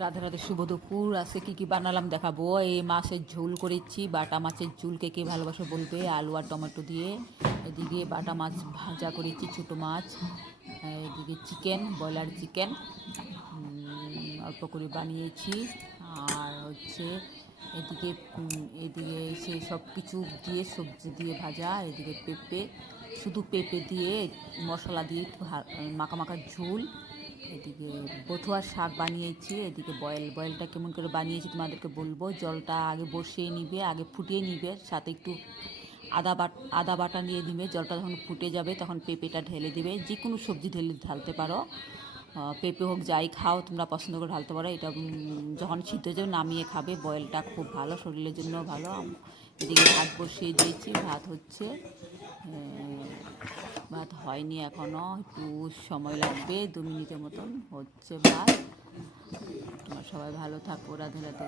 রাধে রাধে, শুভ দুপুর। আজকে কী কী বানালাম দেখাবো। এই মাছের ঝোল করেছি, বাটা মাছের ঝোল কে কে ভালোবাসে বলবে, আলু আর টমেটো দিয়ে। এদিকে বাটা মাছ ভাজা করেছি, ছোটো মাছ। এদিকে চিকেন, ব্রয়লার চিকেন অল্প করে বানিয়েছি। আর হচ্ছে এদিকে এদিকে সে সব কিছু দিয়ে সবজি দিয়ে ভাজা। এদিকে পেঁপে, শুধু পেঁপে দিয়ে মশলা দিয়ে একটু মাখা মাখা ঝোল। এদিকে বথুয়ার শাক বানিয়েছি। এদিকে বয়েলটা কেমন করে বানিয়েছি তোমাদেরকে বলবো। জলটা আগে বসিয়ে নিবে, আগে ফুটিয়ে নিবে, সাথে একটু আদা বাটা নিয়ে দিবে। জলটা যখন ফুটে যাবে তখন পেঁপেটা ঢেলে দিবে। যে কোনো সবজি ঢালতে পারো, পেঁপে হোক, যাই খাও তোমরা পছন্দ করে ঢালতে পারো। এটা যখন সিদ্ধ হয়ে যাবে নামিয়ে খাবে। বয়েলটা খুব ভালো, শরীরের জন্য ভালো। এদিকে ভাত বসিয়ে দিয়েছি, ভাত হচ্ছে। ভাত হয়নি এখনও, একটু সময় লাগবে, 2 মিনিটের মতন হচ্ছে ভাত। তোমরা সবাই ভালো থাকো, রাধে রাধে।